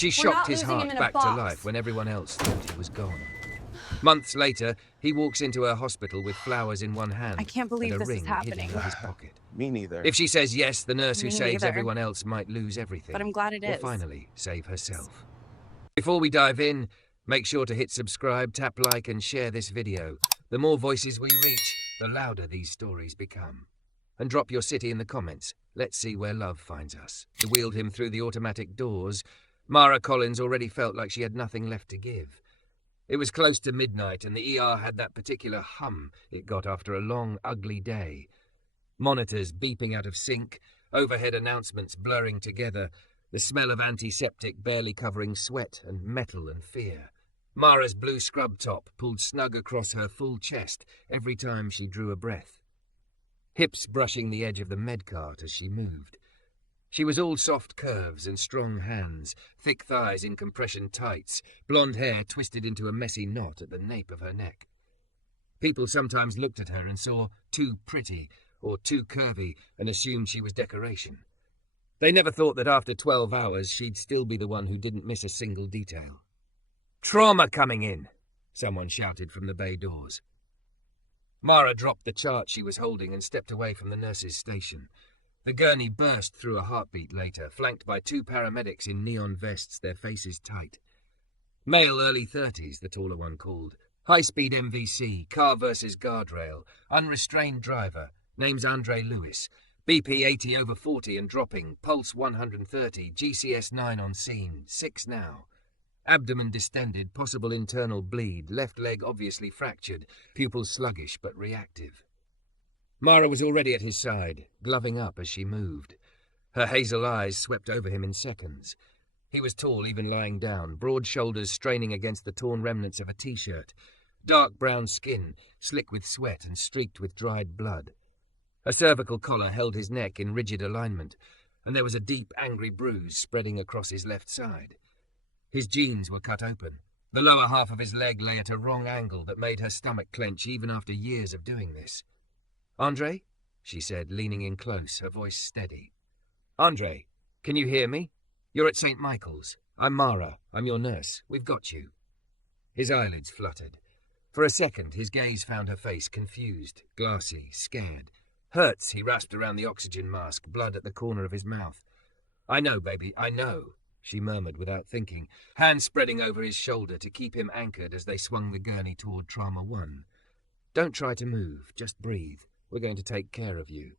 She We're not shocked his losing him heart in a back to box. life when everyone else thought he was gone. Months later, he walks into her hospital with flowers in one hand I can't believe and a this is ring happening. hidden in his pocket. Me neither. If she says yes, the nurse who Me saves neither. everyone else might lose everything. But I'm glad it or is. finally save herself. Before we dive in, make sure to hit subscribe, tap like, and share this video. The more voices we reach, the louder these stories become. And drop your city in the comments. Let's see where love finds us. To wheeled him through the automatic doors, Mara Collins already felt like she had nothing left to give. It was close to midnight, and the ER had that particular hum it got after a long, ugly day. Monitors beeping out of sync, overhead announcements blurring together, the smell of antiseptic barely covering sweat and metal and fear. Mara's blue scrub top pulled snug across her full chest every time she drew a breath. Hips brushing the edge of the med cart as she moved. She was all soft curves and strong hands, thick thighs in compression tights, blonde hair twisted into a messy knot at the nape of her neck. People sometimes looked at her and saw too pretty or too curvy and assumed she was decoration. They never thought that after 12 hours she'd still be the one who didn't miss a single detail. "Trauma coming in," someone shouted from the bay doors. Mara dropped the chart she was holding and stepped away from the nurse's station. The gurney burst through a heartbeat later, flanked by two paramedics in neon vests, their faces tight. Male early 30s, the taller one called. High-speed MVC, car versus guardrail, unrestrained driver, name's Andre Lewis. BP 80 over 40 and dropping, pulse 130, GCS 9 on scene, 6 now. Abdomen distended, possible internal bleed, left leg obviously fractured, pupils sluggish but reactive. Mara was already at his side, gloving up as she moved. Her hazel eyes swept over him in seconds. He was tall even lying down, broad shoulders straining against the torn remnants of a t-shirt. Dark brown skin, slick with sweat and streaked with dried blood. A cervical collar held his neck in rigid alignment, and there was a deep, angry bruise spreading across his left side. His jeans were cut open. The lower half of his leg lay at a wrong angle that made her stomach clench even after years of doing this. "Andre?" she said, leaning in close, her voice steady. "Andre, can you hear me? You're at St. Michael's. I'm Mara. I'm your nurse. We've got you." His eyelids fluttered. For a second, his gaze found her face, confused, glassy, scared. "Hurts," he rasped around the oxygen mask, blood at the corner of his mouth. "I know, baby, I know," she murmured without thinking, hands spreading over his shoulder to keep him anchored as they swung the gurney toward Trauma 1. "Don't try to move, just breathe. We're going to take care of you."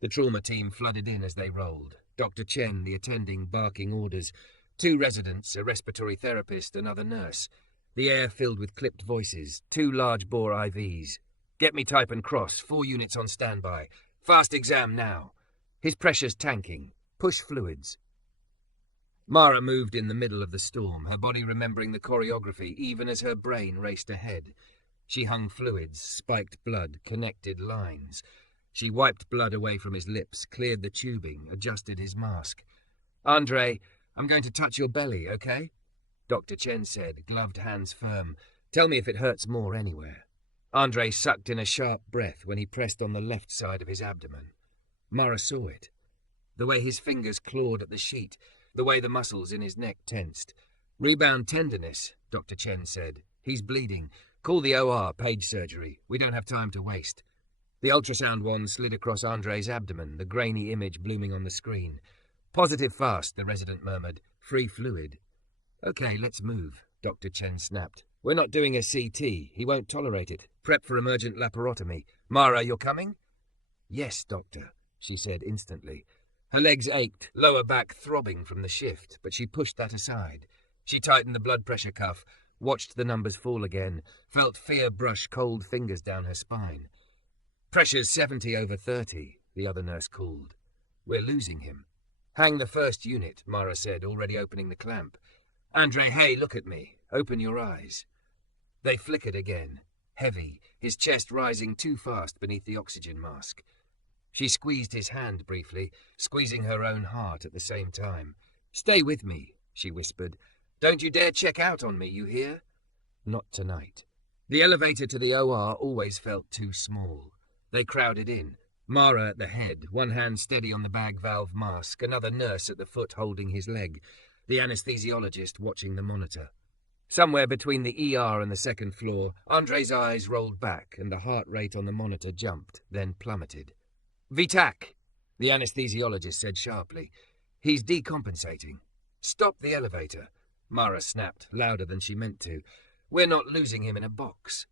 The trauma team flooded in as they rolled. Dr. Chen, the attending, barking orders. 2 residents, a respiratory therapist, another nurse. The air filled with clipped voices. 2 large-bore IVs. "Get me type and cross. 4 units on standby. Fast exam now. His pressure's tanking. Push fluids." Mara moved in the middle of the storm, her body remembering the choreography even as her brain raced ahead. She hung fluids, spiked blood, connected lines. She wiped blood away from his lips, cleared the tubing, adjusted his mask. "Andre, I'm going to touch your belly, okay?" Dr. Chen said, gloved hands firm. "Tell me if it hurts more anywhere." Andre sucked in a sharp breath when he pressed on the left side of his abdomen. Mara saw it. The way his fingers clawed at the sheet, the way the muscles in his neck tensed. "Rebound tenderness," Dr. Chen said. "He's bleeding. Call the OR, page surgery. We don't have time to waste." The ultrasound wand slid across Andre's abdomen, the grainy image blooming on the screen. "Positive fast," the resident murmured. "Free fluid." "Okay, let's move," Dr. Chen snapped. "We're not doing a CT. He won't tolerate it. Prep for emergent laparotomy. Mara, you're coming?" "Yes, doctor," she said instantly. Her legs ached, lower back throbbing from the shift, but she pushed that aside. She tightened the blood pressure cuff, watched the numbers fall again, felt fear brush cold fingers down her spine. "Pressure's 70 over 30, the other nurse called. "We're losing him." "Hang the first unit," Mara said, already opening the clamp. "Andre, hey, look at me. Open your eyes." They flickered again, heavy, his chest rising too fast beneath the oxygen mask. She squeezed his hand briefly, squeezing her own heart at the same time. "Stay with me," she whispered. "Don't you dare check out on me, you hear?" Not tonight. The elevator to the OR always felt too small. They crowded in. Mara at the head, one hand steady on the bag valve mask, another nurse at the foot holding his leg. the anesthesiologist watching the monitor. Somewhere between the ER and the second floor, Andre's eyes rolled back and the heart rate on the monitor jumped, then plummeted. "Vitak," the anesthesiologist said sharply. "He's decompensating." "Stop the elevator," Mara snapped, louder than she meant to. "We're not losing him in a box."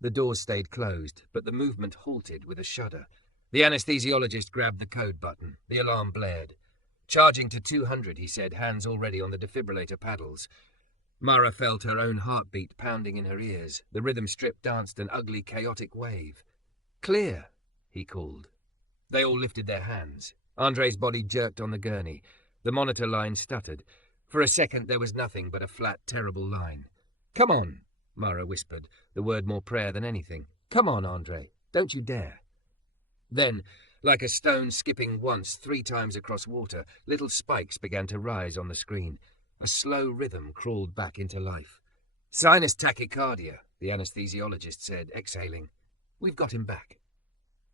The doors stayed closed, but the movement halted with a shudder. The anesthesiologist grabbed the code button. The alarm blared. "Charging to 200, he said, hands already on the defibrillator paddles. Mara felt her own heartbeat pounding in her ears. The rhythm strip danced an ugly, chaotic wave. "Clear," he called. They all lifted their hands. Andre's body jerked on the gurney. The monitor line stuttered. For a second there was nothing but a flat, terrible line. "Come on," Mara whispered, the word more prayer than anything. "Come on, Andre. Don't you dare." Then, like a stone skipping once 3 times across water, little spikes began to rise on the screen. A slow rhythm crawled back into life. "Sinus tachycardia," the anesthesiologist said, exhaling. "We've got him back."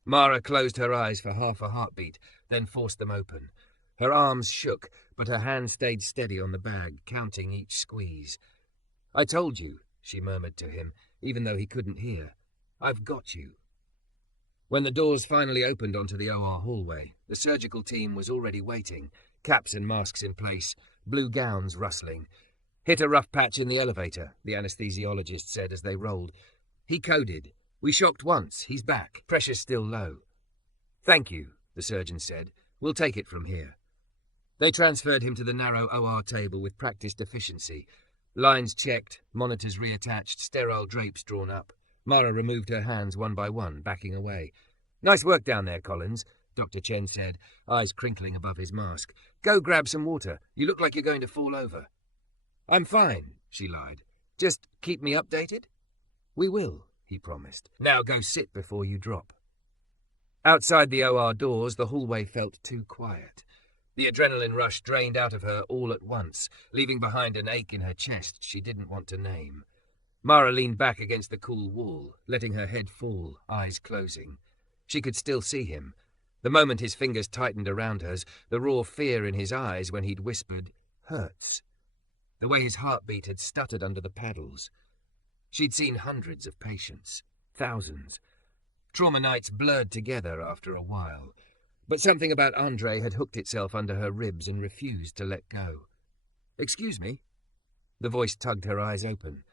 Mara closed her eyes for half a heartbeat, then forced them open. Her arms shook, but her hand stayed steady on the bag, counting each squeeze. "I told you," she murmured to him, even though he couldn't hear. "I've got you." When the doors finally opened onto the OR hallway, the surgical team was already waiting, caps and masks in place, blue gowns rustling. "Hit a rough patch in the elevator," the anesthesiologist said as they rolled. "He coded. We shocked once. He's back. Pressure's still low." "Thank you," the surgeon said. "We'll take it from here." They transferred him to the narrow OR table with practiced efficiency. Lines checked, monitors reattached, sterile drapes drawn up. Mara removed her hands one by one, backing away. "Nice work down there, Collins," Dr. Chen said, eyes crinkling above his mask. "Go grab some water. You look like you're going to fall over." "I'm fine," she lied. "Just keep me updated?" "We will," he promised. "Now go sit before you drop." Outside the OR doors, the hallway felt too quiet. The adrenaline rush drained out of her all at once, leaving behind an ache in her chest she didn't want to name. Mara leaned back against the cool wall, letting her head fall, eyes closing. She could still see him. The moment his fingers tightened around hers, the raw fear in his eyes when he'd whispered, "Hurts." The way his heartbeat had stuttered under the paddles. She'd seen hundreds of patients, thousands. Trauma nights blurred together after a while. But something about Andre had hooked itself under her ribs and refused to let go. "Excuse me?" The voice tugged her eyes open.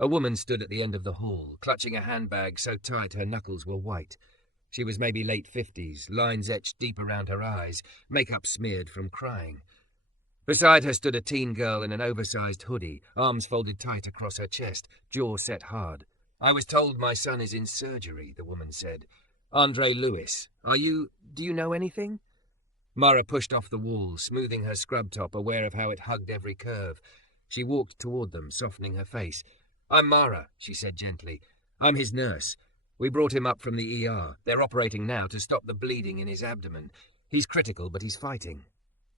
A woman stood at the end of the hall, clutching a handbag so tight her knuckles were white. She was maybe late 50s, lines etched deep around her eyes, makeup smeared from crying. Beside her stood a teen girl in an oversized hoodie, arms folded tight across her chest, jaw set hard. "I was told my son is in surgery," the woman said. "Andre Lewis. Do you know anything?" Mara pushed off the wall, smoothing her scrub top, aware of how it hugged every curve. She walked toward them, softening her face. "I'm Mara," she said gently. "I'm his nurse. We brought him up from the ER. They're operating now to stop the bleeding in his abdomen. He's critical, but he's fighting."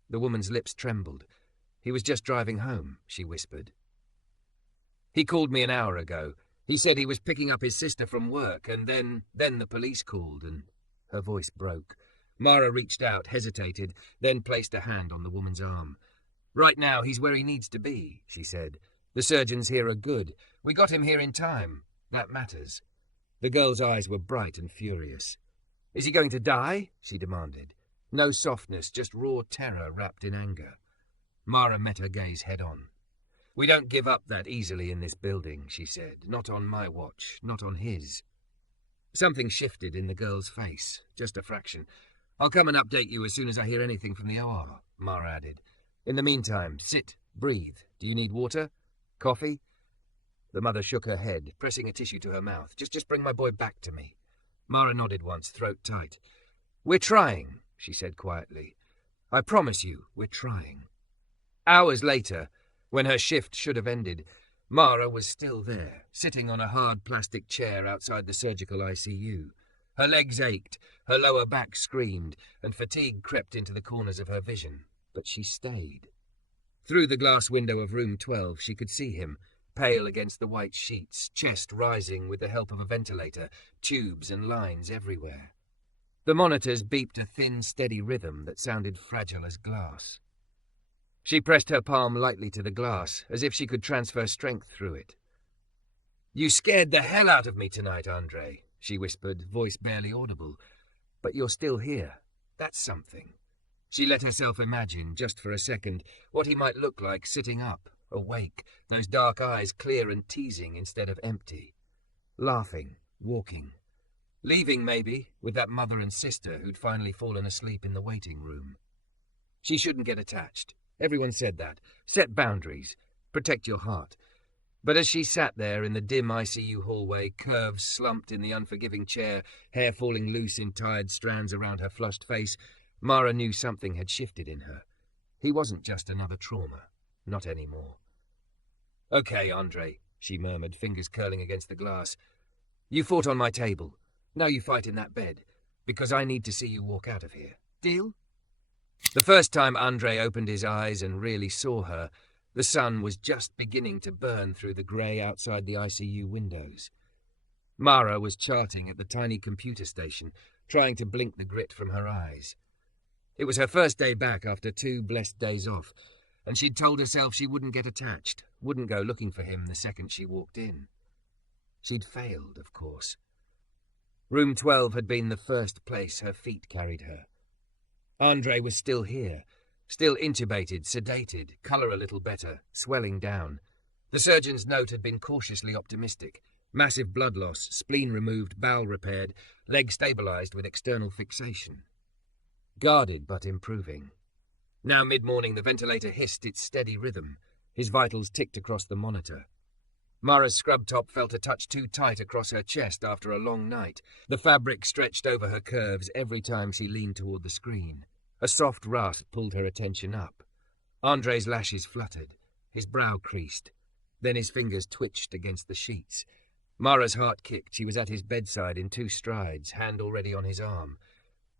The woman's lips trembled. "He was just driving home," she whispered. "He called me an hour ago. He said he was picking up his sister from work, and then the police called, and..." Her voice broke. Mara reached out, hesitated, then placed a hand on the woman's arm. "Right now, he's where he needs to be," she said. "The surgeons here are good. We got him here in time. That matters." The girl's eyes were bright and furious. "Is he going to die?" she demanded. No softness, just raw terror wrapped in anger. Mara met her gaze head-on. "We don't give up that easily in this building," she said. "Not on my watch, not on his." Something shifted in the girl's face, just a fraction. "I'll come and update you as soon as I hear anything from the OR," Mara added. "In the meantime, sit, breathe. Do you need water? Coffee?" The mother shook her head, pressing a tissue to her mouth. Just bring my boy back to me." Mara nodded once, throat tight. "We're trying," she said quietly. "I promise you, we're trying." Hours later, when her shift should have ended, Mara was still there, sitting on a hard plastic chair outside the surgical ICU. Her legs ached, her lower back screamed, and fatigue crept into the corners of her vision. But she stayed. Through the glass window of room 12, she could see him, pale against the white sheets, chest rising with the help of a ventilator, tubes and lines everywhere. The monitors beeped a thin, steady rhythm that sounded fragile as glass. She pressed her palm lightly to the glass, as if she could transfer strength through it. "You scared the hell out of me tonight, Andre," she whispered, voice barely audible. "But you're still here. That's something." She let herself imagine, just for a second, what he might look like sitting up, awake, those dark eyes clear and teasing instead of empty. Laughing, walking. Leaving, maybe, with that mother and sister who'd finally fallen asleep in the waiting room. She shouldn't get attached. Everyone said that. Set boundaries. Protect your heart. But as she sat there in the dim ICU hallway, curves slumped in the unforgiving chair, hair falling loose in tired strands around her flushed face, Mara knew something had shifted in her. He wasn't just another trauma. Not anymore. "Okay, Andre," she murmured, fingers curling against the glass. "You fought on my table. Now you fight in that bed, because I need to see you walk out of here. Deal?" The first time Andre opened his eyes and really saw her, the sun was just beginning to burn through the grey outside the ICU windows. Mara was charting at the tiny computer station, trying to blink the grit from her eyes. It was her first day back after 2 blessed days off, and she'd told herself she wouldn't get attached, wouldn't go looking for him the second she walked in. She'd failed, of course. Room 12 had been the first place her feet carried her. Andre was still here, still intubated, sedated, colour a little better, swelling down. The surgeon's note had been cautiously optimistic. Massive blood loss, spleen removed, bowel repaired, leg stabilised with external fixation. Guarded but improving. Now mid-morning the ventilator hissed its steady rhythm. His vitals ticked across the monitor. Mara's scrub top felt a touch too tight across her chest after a long night. The fabric stretched over her curves every time she leaned toward the screen. A soft rasp pulled her attention up. Andre's lashes fluttered, his brow creased. Then his fingers twitched against the sheets. Mara's heart kicked. She was at his bedside in 2 strides, hand already on his arm.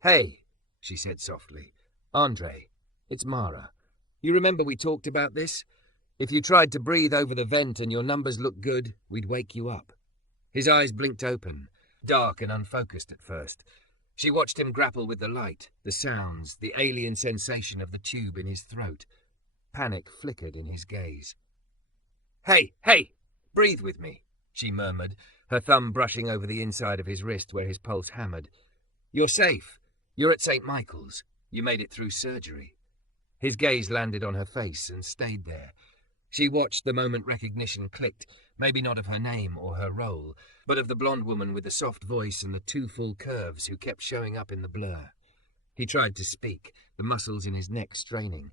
"Hey," she said softly. "Andre, it's Mara. You remember we talked about this? If you tried to breathe over the vent and your numbers looked good, we'd wake you up." His eyes blinked open, dark and unfocused at first. She watched him grapple with the light, the sounds, the alien sensation of the tube in his throat. Panic flickered in his gaze. Hey, breathe with me," she murmured, her thumb brushing over the inside of his wrist where his pulse hammered. "You're safe. You're at St. Michael's. You made it through surgery." His gaze landed on her face and stayed there. She watched the moment recognition clicked, maybe not of her name or her role, but of the blonde woman with the soft voice and the 2 full curves who kept showing up in the blur. He tried to speak, the muscles in his neck straining.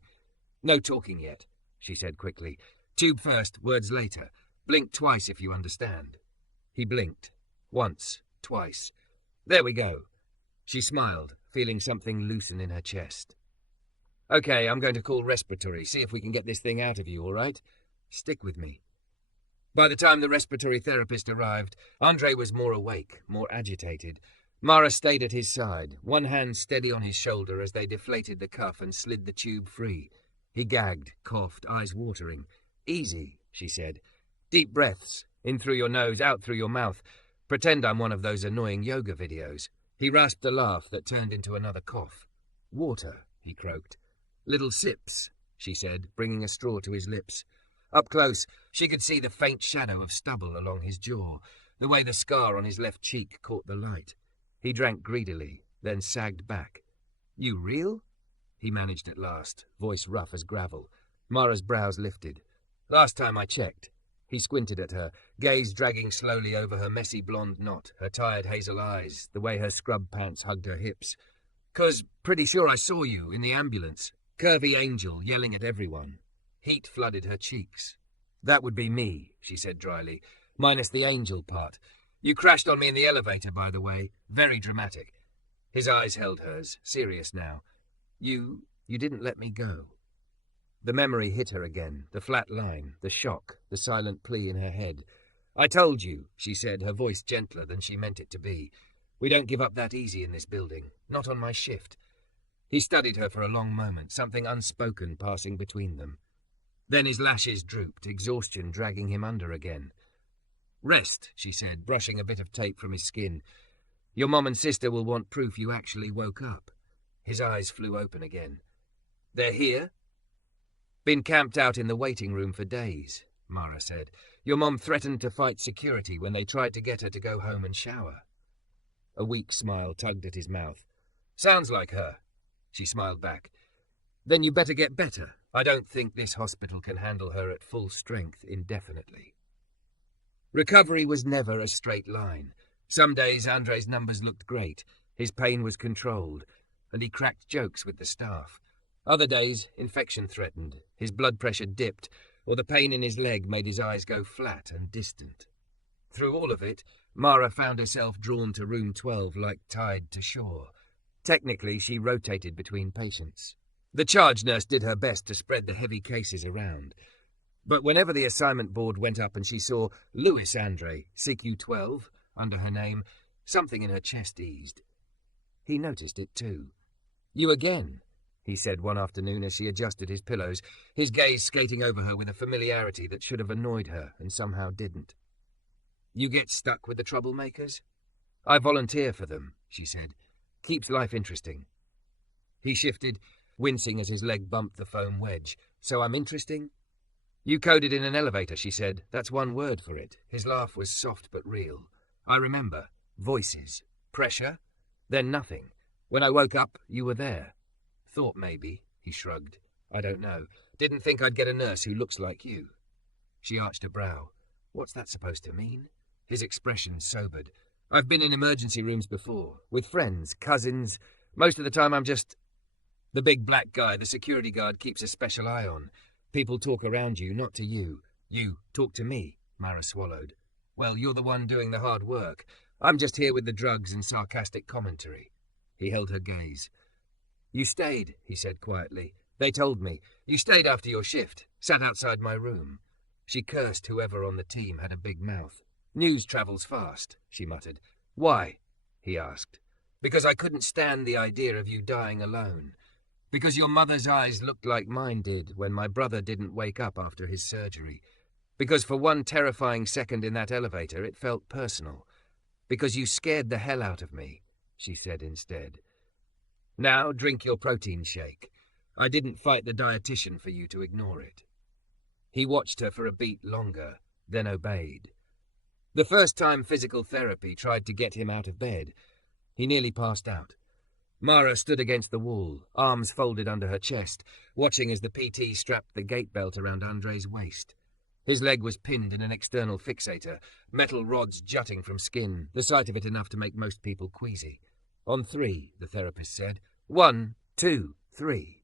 "No talking yet," she said quickly. "Tube first, words later. Blink twice if you understand." He blinked. Once, twice. "There we go." She smiled, feeling something loosen in her chest. "Okay, I'm going to call respiratory, see if we can get this thing out of you, all right? Stick with me." By the time the respiratory therapist arrived, Andre was more awake, more agitated. Mara stayed at his side, one hand steady on his shoulder as they deflated the cuff and slid the tube free. He gagged, coughed, eyes watering. "Easy," she said. "Deep breaths, in through your nose, out through your mouth. Pretend I'm one of those annoying yoga videos." He rasped a laugh that turned into another cough. "Water," he croaked. "Little sips," she said, bringing a straw to his lips. Up close, she could see the faint shadow of stubble along his jaw, the way the scar on his left cheek caught the light. He drank greedily, then sagged back. "You real?" he managed at last, voice rough as gravel. Mara's brows lifted. "Last time I checked." He squinted at her, gaze dragging slowly over her messy blonde knot, her tired hazel eyes, the way her scrub pants hugged her hips. "'Cause pretty sure I saw you in the ambulance. Curvy angel yelling at everyone." Heat flooded her cheeks. "That would be me," she said dryly, "minus the angel part. You crashed on me in the elevator, by the way. Very dramatic." His eyes held hers, serious now. You didn't let me go." The memory hit her again, the flat line, the shock, the silent plea in her head. "I told you," she said, her voice gentler than she meant it to be. "We don't give up that easy in this building. Not on my shift." He studied her for a long moment, something unspoken passing between them. Then his lashes drooped, exhaustion dragging him under again. "Rest," she said, brushing a bit of tape from his skin. "Your mom and sister will want proof you actually woke up." His eyes flew open again. "They're here?" Been camped out in the waiting room for days, Mara said. Your mom threatened to fight security when they tried to get her to go home and shower. A weak smile tugged at his mouth. Sounds like her, she smiled back. Then you better get better. I don't think this hospital can handle her at full strength indefinitely. Recovery was never a straight line. Some days Andre's numbers looked great, his pain was controlled, and he cracked jokes with the staff. Other days, infection threatened, his blood pressure dipped, or the pain in his leg made his eyes go flat and distant. Through all of it, Mara found herself drawn to room 12 like tide to shore. Technically, she rotated between patients. The charge nurse did her best to spread the heavy cases around. But whenever the assignment board went up and she saw Louis Andre, CQ12, under her name, something in her chest eased. He noticed it too. You again, he said one afternoon as she adjusted his pillows, his gaze skating over her with a familiarity that should have annoyed her and somehow didn't. You get stuck with the troublemakers? I volunteer for them, she said. Keeps life interesting. He shifted, wincing as his leg bumped the foam wedge. So I'm interesting? You coded in an elevator, she said. That's one word for it. His laugh was soft but real. I remember. Voices. Pressure. Then nothing. When I woke up, you were there. Thought maybe, he shrugged. I don't know. Didn't think I'd get a nurse who looks like you. She arched a brow. What's that supposed to mean? His expression sobered. I've been in emergency rooms before, with friends, cousins. Most of the time I'm just... The big black guy the security guard keeps a special eye on. People talk around you, not to you. You talk to me, Mara swallowed. Well, you're the one doing the hard work. I'm just here with the drugs and sarcastic commentary. He held her gaze. You stayed, he said quietly. They told me. You stayed after your shift, sat outside my room. She cursed whoever on the team had a big mouth. News travels fast, she muttered. Why? He asked. Because I couldn't stand the idea of you dying alone. Because your mother's eyes looked like mine did when my brother didn't wake up after his surgery. Because for one terrifying second in that elevator it felt personal. Because you scared the hell out of me, she said instead. Now drink your protein shake. I didn't fight the dietitian for you to ignore it. He watched her for a beat longer, then obeyed. The first time physical therapy tried to get him out of bed, he nearly passed out. Mara stood against the wall, arms folded under her chest, watching as the PT strapped the gait belt around Andre's waist. His leg was pinned in an external fixator, metal rods jutting from skin, the sight of it enough to make most people queasy. On 3, the therapist said. 1, 2, 3.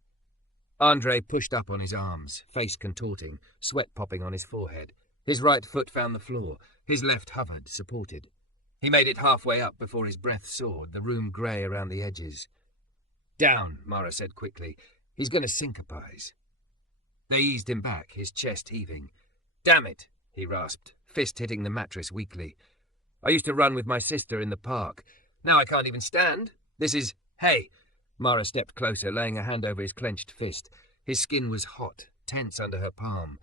Andre pushed up on his arms, face contorting, sweat popping on his forehead. His right foot found the floor, his left hovered, supported. He made it halfway up before his breath soared, the room grey around the edges. Down, Mara said quickly. He's going to syncopize. They eased him back, his chest heaving. Damn it, he rasped, fist hitting the mattress weakly. I used to run with my sister in the park. Now I can't even stand. This is... Hey! Mara stepped closer, laying a hand over his clenched fist. His skin was hot, tense under her palm.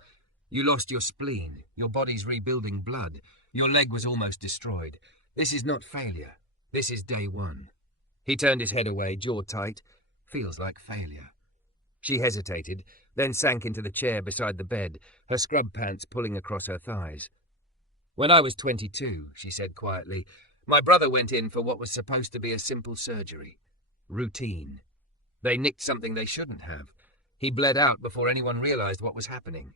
You lost your spleen. Your body's rebuilding blood. Your leg was almost destroyed. This is not failure. This is day 1. He turned his head away, jaw tight. Feels like failure. She hesitated, then sank into the chair beside the bed, her scrub pants pulling across her thighs. When I was 22, she said quietly, my brother went in for what was supposed to be a simple surgery. Routine. They nicked something they shouldn't have. He bled out before anyone realized what was happening.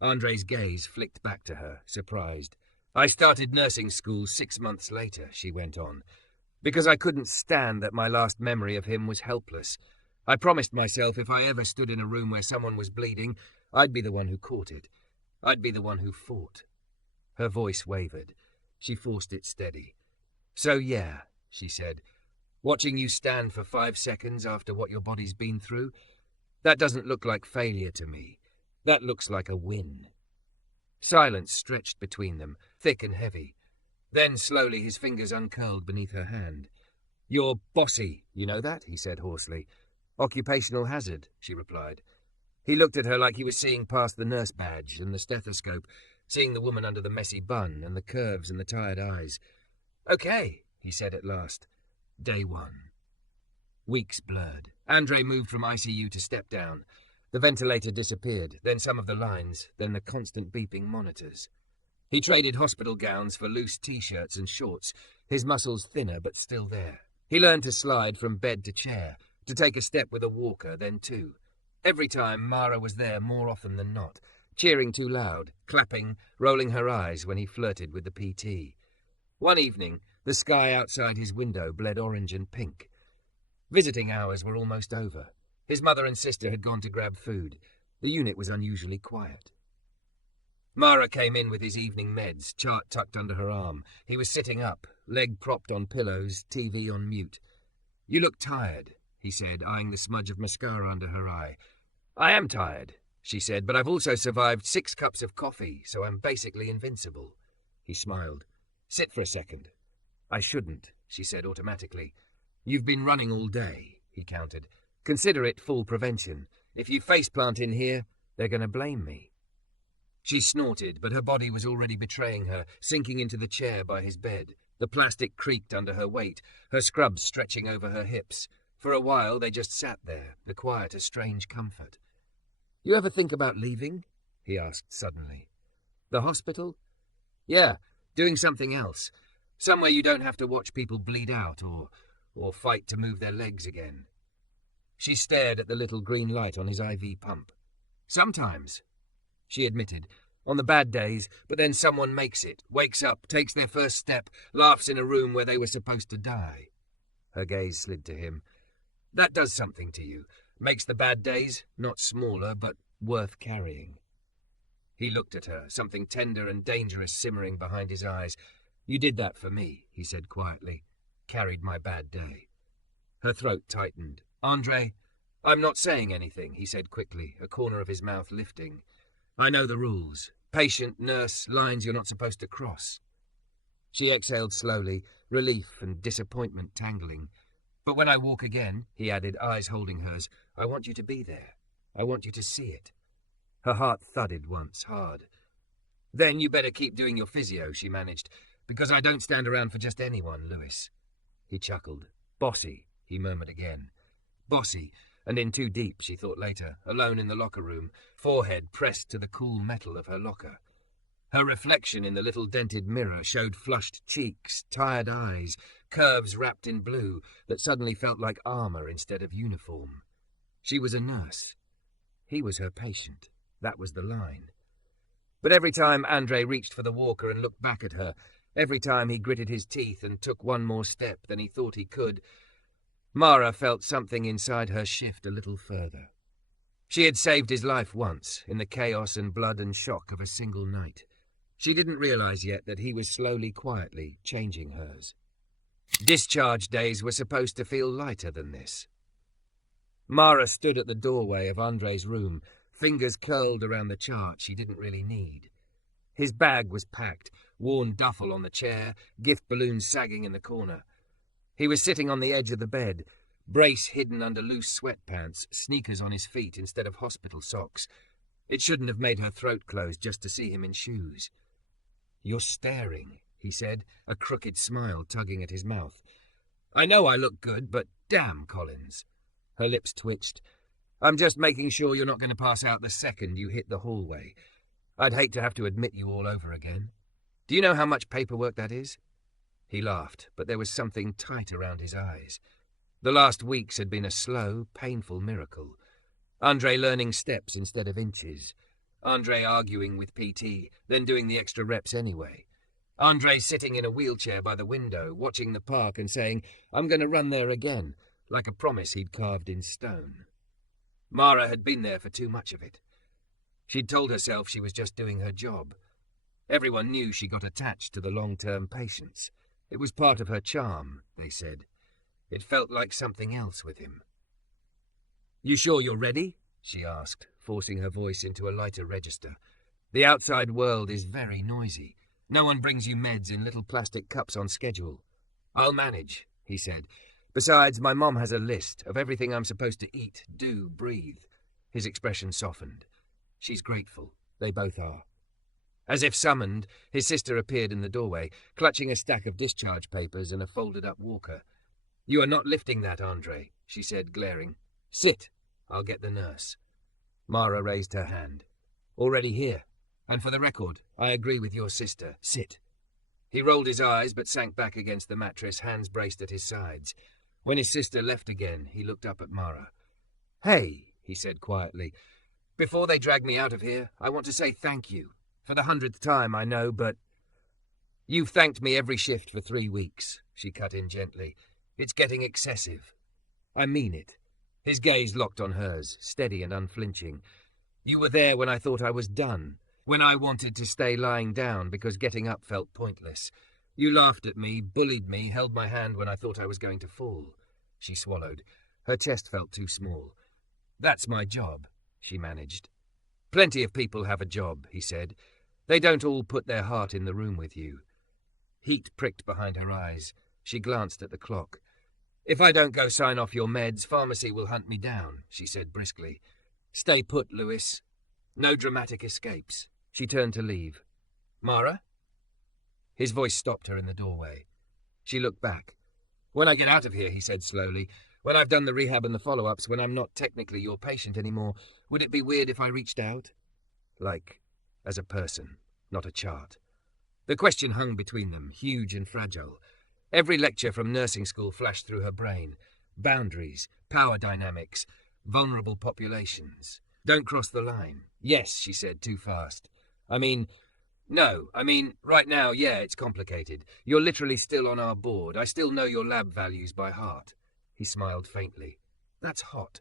Andre's gaze flicked back to her, surprised. I started nursing school 6 months later, she went on, because I couldn't stand that my last memory of him was helpless. I promised myself if I ever stood in a room where someone was bleeding, I'd be the one who caught it. I'd be the one who fought. Her voice wavered. She forced it steady. So yeah, she said, watching you stand for 5 seconds after what your body's been through, that doesn't look like failure to me. That looks like a win. Silence stretched between them, thick and heavy. Then slowly his fingers uncurled beneath her hand. You're bossy, you know that? He said hoarsely. Occupational hazard, she replied. He looked at her like he was seeing past the nurse badge and the stethoscope, seeing the woman under the messy bun and the curves and the tired eyes. Okay, he said at last. Day 1. Weeks blurred. Andre moved from ICU to step down. The ventilator disappeared, then some of the lines, then the constant beeping monitors. He traded hospital gowns for loose t-shirts and shorts, his muscles thinner but still there. He learned to slide from bed to chair, to take a step with a walker, then two. Every time, Mara was there more often than not, cheering too loud, clapping, rolling her eyes when he flirted with the PT. One evening, the sky outside his window bled orange and pink. Visiting hours were almost over. His mother and sister had gone to grab food. The unit was unusually quiet. Mara came in with his evening meds, chart tucked under her arm. He was sitting up, leg propped on pillows, TV on mute. "You look tired," he said, eyeing the smudge of mascara under her eye. "I am tired," she said, "but I've also survived 6 cups of coffee, so I'm basically invincible." He smiled. "Sit for a second." "I shouldn't," she said automatically. "You've been running all day," he countered. "Consider it full prevention. If you faceplant in here, they're going to blame me." She snorted, but her body was already betraying her, sinking into the chair by his bed. The plastic creaked under her weight, her scrubs stretching over her hips. For a while they just sat there, the quiet a strange comfort. "You ever think about leaving?" he asked suddenly. "The hospital?" "Yeah, doing something else. Somewhere you don't have to watch people bleed out or fight to move their legs again." She stared at the little green light on his IV pump. "Sometimes," she admitted, "on the bad days, but then someone makes it, wakes up, takes their first step, laughs in a room where they were supposed to die." Her gaze slid to him. "That does something to you. Makes the bad days, not smaller, but worth carrying." He looked at her, something tender and dangerous simmering behind his eyes. "You did that for me," he said quietly. "Carried my bad day." Her throat tightened. "Andre, I'm not saying anything," he said quickly, a corner of his mouth lifting. "I know the rules. Patient, nurse, lines you're not supposed to cross." She exhaled slowly, relief and disappointment tangling. "But when I walk again," he added, eyes holding hers, "I want you to be there. I want you to see it." Her heart thudded once, hard. "Then you better keep doing your physio," she managed, "because I don't stand around for just anyone, Lewis." He chuckled. "Bossy," he murmured again. Bossy, and in too deep, she thought later, alone in the locker room, forehead pressed to the cool metal of her locker. Her reflection in the little dented mirror showed flushed cheeks, tired eyes, curves wrapped in blue that suddenly felt like armor instead of uniform. She was a nurse. He was her patient. That was the line. But every time Andre reached for the walker and looked back at her, every time he gritted his teeth and took one more step than he thought he could, Mara felt something inside her shift a little further. She had saved his life once, in the chaos and blood and shock of a single night. She didn't realize yet that he was slowly, quietly changing hers. Discharge days were supposed to feel lighter than this. Mara stood at the doorway of Andre's room, fingers curled around the chart she didn't really need. His bag was packed, worn duffel on the chair, gift balloons sagging in the corner. He was sitting on the edge of the bed, brace hidden under loose sweatpants, sneakers on his feet instead of hospital socks. It shouldn't have made her throat close just to see him in shoes. "You're staring," he said, a crooked smile tugging at his mouth. "I know I look good, but damn, Collins." Her lips twitched. "I'm just making sure you're not going to pass out the second you hit the hallway. I'd hate to have to admit you all over again. Do you know how much paperwork that is?" He laughed, but there was something tight around his eyes. The last weeks had been a slow, painful miracle. Andre learning steps instead of inches. Andre arguing with PT, then doing the extra reps anyway. Andre sitting in a wheelchair by the window, watching the park and saying, "I'm going to run there again," like a promise he'd carved in stone. Mara had been there for too much of it. She'd told herself she was just doing her job. Everyone knew she got attached to the long-term patients. It was part of her charm, they said. It felt like something else with him. "You sure you're ready?" she asked, forcing her voice into a lighter register. "The outside world is very noisy. No one brings you meds in little plastic cups on schedule." "I'll manage," he said. "Besides, my mom has a list of everything I'm supposed to eat, do, breathe." His expression softened. "She's grateful. They both are." As if summoned, his sister appeared in the doorway, clutching a stack of discharge papers and a folded-up walker. "You are not lifting that, Andre," she said, glaring. "Sit. I'll get the nurse." Mara raised her hand. Already here. And for the record, I agree with your sister. Sit. He rolled his eyes but sank back against the mattress, hands braced at his sides. When his sister left again, he looked up at Mara. Hey, he said quietly. Before they drag me out of here, I want to say thank you. For the 100th time, I know, but... You've thanked me every shift for 3 weeks, she cut in gently. It's getting excessive. I mean it. His gaze locked on hers, steady and unflinching. You were there when I thought I was done, when I wanted to stay lying down because getting up felt pointless. You laughed at me, bullied me, held my hand when I thought I was going to fall. She swallowed. Her chest felt too small. That's my job, she managed. Plenty of people have a job, he said. They don't all put their heart in the room with you. Heat pricked behind her eyes. She glanced at the clock. If I don't go sign off your meds, pharmacy will hunt me down, she said briskly. Stay put, Lewis. No dramatic escapes. She turned to leave. Mara? His voice stopped her in the doorway. She looked back. When I get out of here, he said slowly, when I've done the rehab and the follow-ups, when I'm not technically your patient anymore, would it be weird if I reached out? Like, as a person, not a chart. The question hung between them, huge and fragile. Every lecture from nursing school flashed through her brain. Boundaries, power dynamics, vulnerable populations. Don't cross the line. Yes, she said, too fast. No, right now, yeah, it's complicated. You're literally still on our board. I still know your lab values by heart. He smiled faintly. That's hot.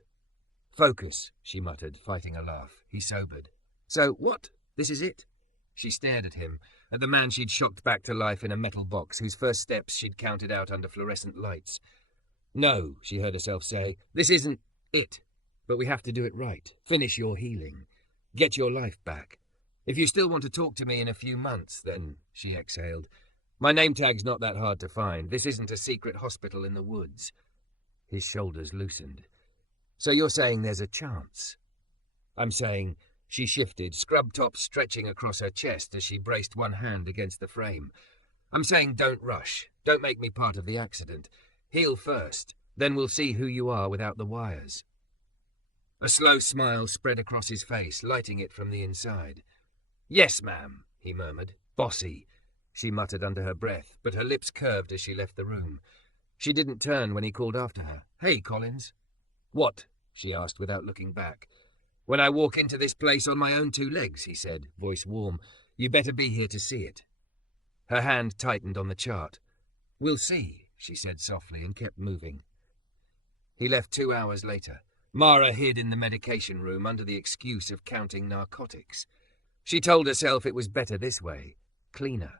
Focus, she muttered, fighting a laugh. He sobered. So, what? This is it? She stared at him, at the man she'd shocked back to life in a metal box, whose first steps she'd counted out under fluorescent lights. No, she heard herself say, this isn't it. But we have to do it right. Finish your healing. Get your life back. If you still want to talk to me in a few months, then, she exhaled. My name tag's not that hard to find. This isn't a secret hospital in the woods. His shoulders loosened. So you're saying there's a chance? I'm saying... She shifted, scrub top stretching across her chest as she braced one hand against the frame. I'm saying don't rush. Don't make me part of the accident. Heal first. Then we'll see who you are without the wires. A slow smile spread across his face, lighting it from the inside. Yes, ma'am, he murmured. Bossy, she muttered under her breath, but her lips curved as she left the room. She didn't turn when he called after her. Hey, Collins. What? She asked without looking back. When I walk into this place on my own 2 legs, he said, voice warm. You better be here to see it. Her hand tightened on the chart. We'll see, she said softly and kept moving. He left 2 hours later. Mara hid in the medication room under the excuse of counting narcotics. She told herself it was better this way, cleaner.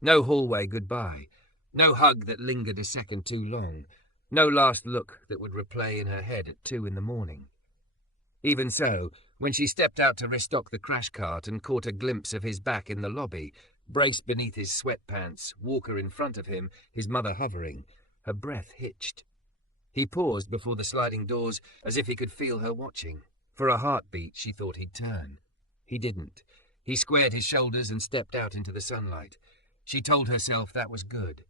No hallway goodbye, no hug that lingered a second too long, no last look that would replay in her head at 2 a.m. Even so, when she stepped out to restock the crash cart and caught a glimpse of his back in the lobby, braced beneath his sweatpants, Walker in front of him, his mother hovering, her breath hitched. He paused before the sliding doors as if he could feel her watching. For a heartbeat, she thought he'd turn. He didn't. He squared his shoulders and stepped out into the sunlight. She told herself that was good.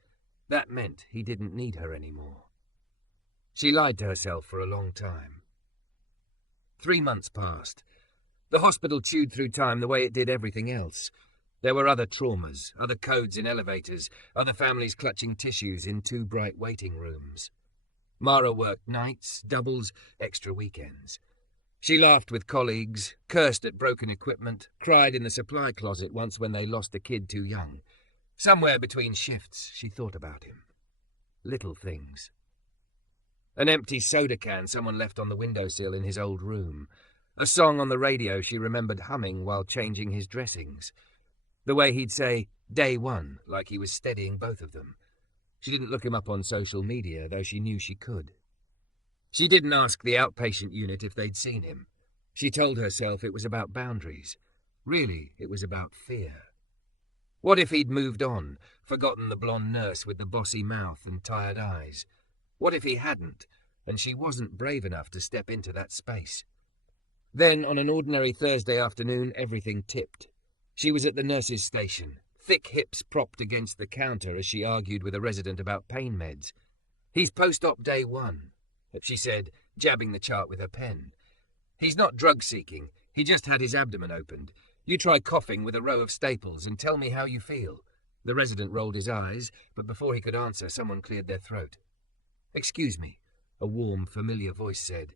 That meant he didn't need her anymore. She lied to herself for a long time. 3 months passed. The hospital chewed through time the way it did everything else. There were other traumas, other codes in elevators, other families clutching tissues in 2 bright waiting rooms. Mara worked nights, doubles, extra weekends. She laughed with colleagues, cursed at broken equipment, cried in the supply closet once when they lost a kid too young. Somewhere between shifts, she thought about him. Little things. An empty soda can someone left on the windowsill in his old room. A song on the radio she remembered humming while changing his dressings. The way he'd say, day one, like he was steadying both of them. She didn't look him up on social media, though she knew she could. She didn't ask the outpatient unit if they'd seen him. She told herself it was about boundaries. Really, it was about fear. What if he'd moved on, forgotten the blonde nurse with the bossy mouth and tired eyes? What if he hadn't, and she wasn't brave enough to step into that space? Then, on an ordinary Thursday afternoon, everything tipped. She was at the nurse's station, thick hips propped against the counter as she argued with a resident about pain meds. He's post-op day 1, she said, jabbing the chart with her pen. He's not drug-seeking. He just had his abdomen opened. You try coughing with a row of staples and tell me how you feel." The resident rolled his eyes, but before he could answer, someone cleared their throat. "Excuse me," a warm, familiar voice said.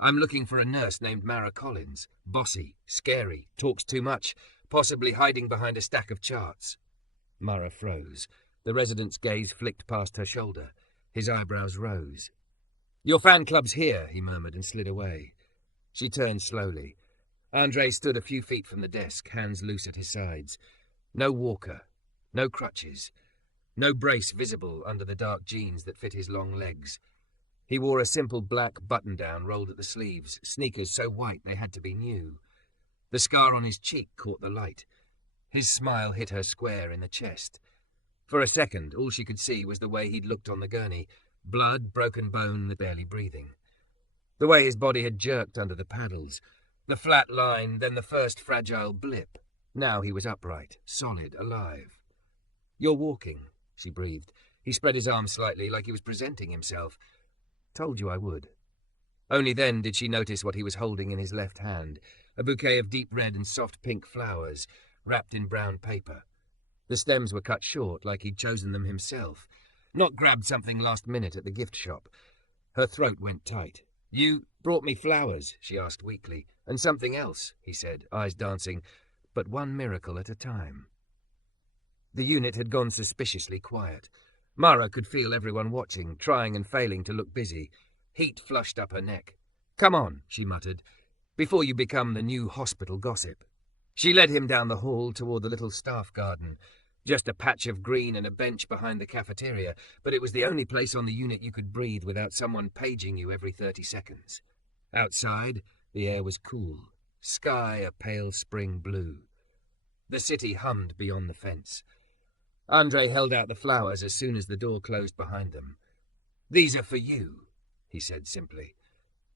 "I'm looking for a nurse named Mara Collins. Bossy, scary, talks too much, possibly hiding behind a stack of charts." Mara froze. The resident's gaze flicked past her shoulder. His eyebrows rose. "Your fan club's here," he murmured and slid away. She turned slowly. Andre stood a few feet from the desk, hands loose at his sides. No walker, no crutches, no brace visible under the dark jeans that fit his long legs. He wore a simple black button-down rolled at the sleeves, sneakers so white they had to be new. The scar on his cheek caught the light. His smile hit her square in the chest. For a second, all she could see was the way he'd looked on the gurney, blood, broken bone, barely breathing. The way his body had jerked under the paddles, the flat line, then the first fragile blip. Now he was upright, solid, alive. "You're walking," she breathed. He spread his arms slightly, like he was presenting himself. "Told you I would." Only then did she notice what he was holding in his left hand, a bouquet of deep red and soft pink flowers, wrapped in brown paper. The stems were cut short, like he'd chosen them himself, not grabbed something last minute at the gift shop. Her throat went tight. "You brought me flowers," she asked weakly. "And something else," he said, eyes dancing, "but one miracle at a time." The unit had gone suspiciously quiet. Mara could feel everyone watching, trying and failing to look busy. Heat flushed up her neck. "Come on," she muttered, "before you become the new hospital gossip." She led him down the hall toward the little staff garden. Just a patch of green and a bench behind the cafeteria, but it was the only place on the unit you could breathe without someone paging you every 30 seconds. Outside, the air was cool, sky a pale spring blue. The city hummed beyond the fence. Andre held out the flowers as soon as the door closed behind them. "These are for you," he said simply.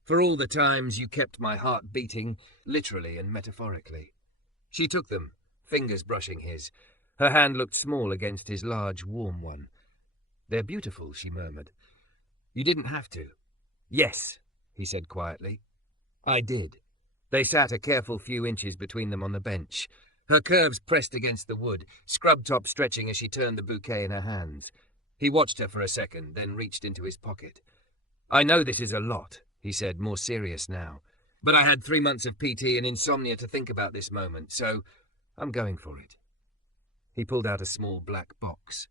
"For all the times you kept my heart beating, literally and metaphorically." She took them, fingers brushing his. Her hand looked small against his large, warm one. "They're beautiful," she murmured. "You didn't have to." "Yes," he said quietly. "I did." They sat a careful few inches between them on the bench. Her curves pressed against the wood, scrub top stretching as she turned the bouquet in her hands. He watched her for a second, then reached into his pocket. "I know this is a lot," he said, more serious now. "But I had 3 months of PT and insomnia to think about this moment, so I'm going for it." He pulled out a small black box.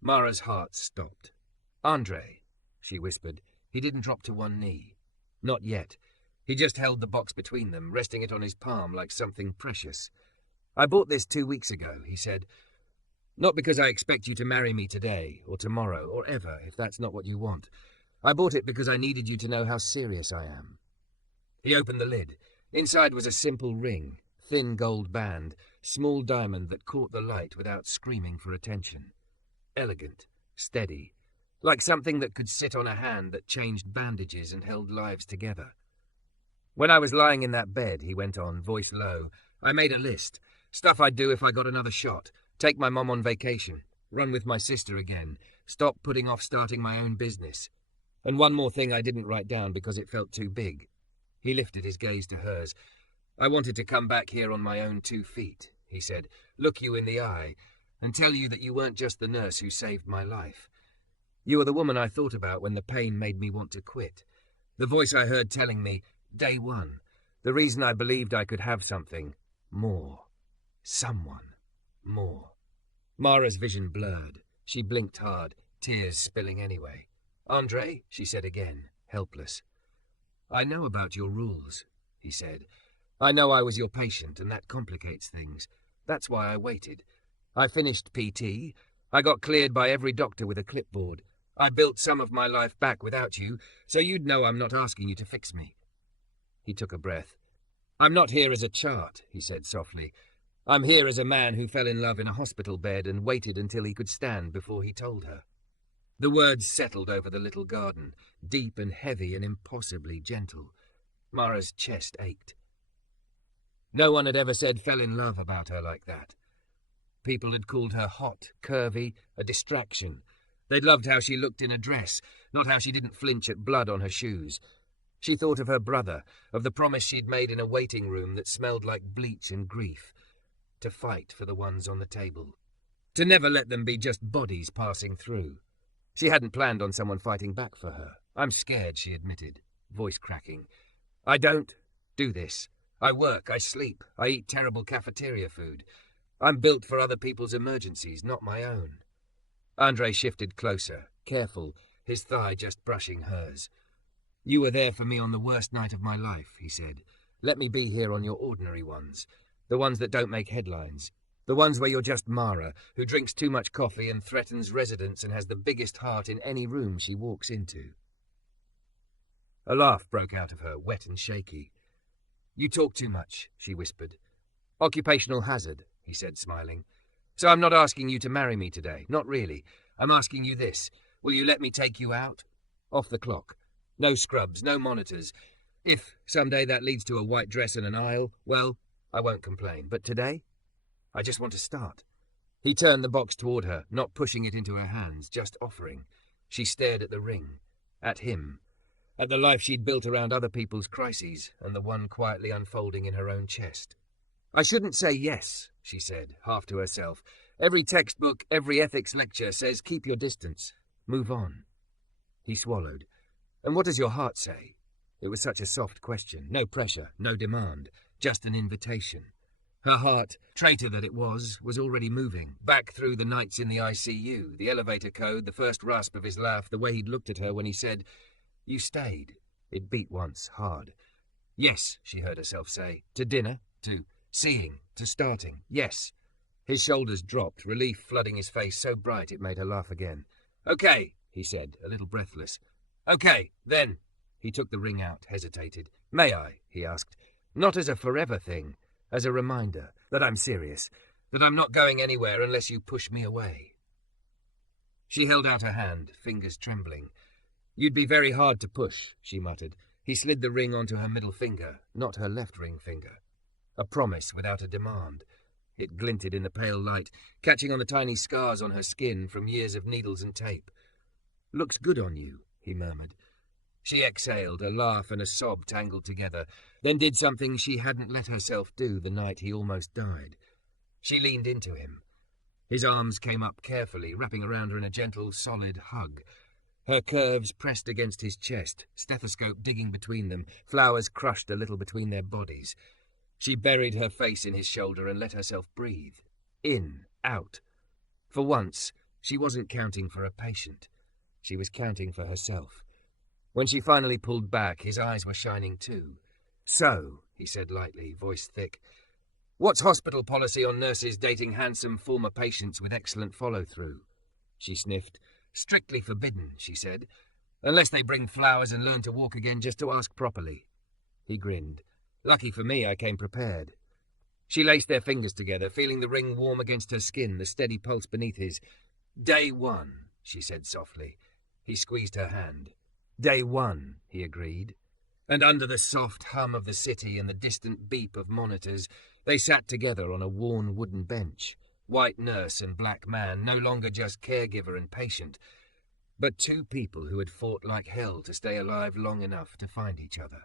Mara's heart stopped. "Andre," she whispered. He didn't drop to one knee. Not yet. He just held the box between them, resting it on his palm like something precious. "I bought this 2 weeks ago," he said. "Not because I expect you to marry me today, or tomorrow, or ever, if that's not what you want. I bought it because I needed you to know how serious I am." He opened the lid. Inside was a simple ring, thin gold band, small diamond that caught the light without screaming for attention. Elegant, steady, like something that could sit on a hand that changed bandages and held lives together. "When I was lying in that bed," he went on, voice low, "I made a list. Stuff I'd do if I got another shot. Take my mom on vacation. Run with my sister again. Stop putting off starting my own business. And one more thing I didn't write down because it felt too big." He lifted his gaze to hers. "I wanted to come back here on my own 2 feet," he said, "look you in the eye, and tell you that you weren't just the nurse who saved my life. You were the woman I thought about when the pain made me want to quit. The voice I heard telling me, day one, the reason I believed I could have something more. Someone more." Mara's vision blurred. She blinked hard, tears spilling anyway. "Andre," she said again, helpless. "I know about your rules," he said. "I know I was your patient, and that complicates things. That's why I waited. I finished PT. I got cleared by every doctor with a clipboard. I built some of my life back without you, so you'd know I'm not asking you to fix me." He took a breath. "I'm not here as a chart," he said softly. "I'm here as a man who fell in love in a hospital bed and waited until he could stand before he told her." The words settled over the little garden, deep and heavy and impossibly gentle. Mara's chest ached. No one had ever said fell in love about her like that. People had called her hot, curvy, a distraction. They'd loved how she looked in a dress, not how she didn't flinch at blood on her shoes. She thought of her brother, of the promise she'd made in a waiting room that smelled like bleach and grief. To fight for the ones on the table. To never let them be just bodies passing through. She hadn't planned on someone fighting back for her. I'm scared, she admitted, voice cracking. I don't do this. I work, I sleep, I eat terrible cafeteria food. I'm built for other people's emergencies, not my own. Andre shifted closer, careful, his thigh just brushing hers. You were there for me on the worst night of my life, he said. Let me be here on your ordinary ones. The ones that don't make headlines. The ones where you're just Mara, who drinks too much coffee and threatens residents and has the biggest heart in any room she walks into. A laugh broke out of her, wet and shaky. You talk too much, she whispered. Occupational hazard, he said, smiling. So I'm not asking you to marry me today, not really. I'm asking you this. Will you let me take you out? Off the clock. No scrubs, no monitors. If someday that leads to a white dress and an aisle, well, I won't complain. But today, I just want to start. He turned the box toward her, not pushing it into her hands, just offering. She stared at the ring, at him, at the life she'd built around other people's crises and the one quietly unfolding in her own chest. I shouldn't say yes, she said, half to herself. Every textbook, every ethics lecture says keep your distance. Move on. He swallowed. And what does your heart say? It was such a soft question. No pressure, no demand, just an invitation. Her heart, traitor that it was already moving, back through the nights in the ICU, the elevator code, the first rasp of his laugh, the way he'd looked at her when he said, You stayed. It beat once, hard. Yes, she heard herself say. To dinner, to seeing, to starting. Yes. His shoulders dropped, relief flooding his face so bright it made her laugh again. Okay, he said, a little breathless. Okay, then. He took the ring out, hesitated. May I? He asked. Not as a forever thing, as a reminder that I'm serious, that I'm not going anywhere unless you push me away. She held out her hand, fingers trembling. You'd be very hard to push, she muttered. He slid the ring onto her middle finger, not her left ring finger. A promise without a demand. It glinted in the pale light, catching on the tiny scars on her skin from years of needles and tape. Looks good on you, he murmured. She exhaled, a laugh and a sob tangled together, then did something she hadn't let herself do the night he almost died. She leaned into him. His arms came up carefully, wrapping around her in a gentle, solid hug. Her curves pressed against his chest, stethoscope digging between them, flowers crushed a little between their bodies. She buried her face in his shoulder and let herself breathe. In, out. For once, she wasn't counting for a patient. She was counting for herself. When she finally pulled back, his eyes were shining too. So, he said lightly, voice thick, what's hospital policy on nurses dating handsome former patients with excellent follow-through? She sniffed. Strictly forbidden, she said, unless they bring flowers and learn to walk again just to ask properly. He grinned. Lucky for me, I came prepared. She laced their fingers together, feeling the ring warm against her skin, the steady pulse beneath his. Day one, she said softly. He squeezed her hand. Day one, he agreed. And under the soft hum of the city and the distant beep of monitors, they sat together on a worn wooden bench. White nurse and black man, no longer just caregiver and patient, but two people who had fought like hell to stay alive long enough to find each other.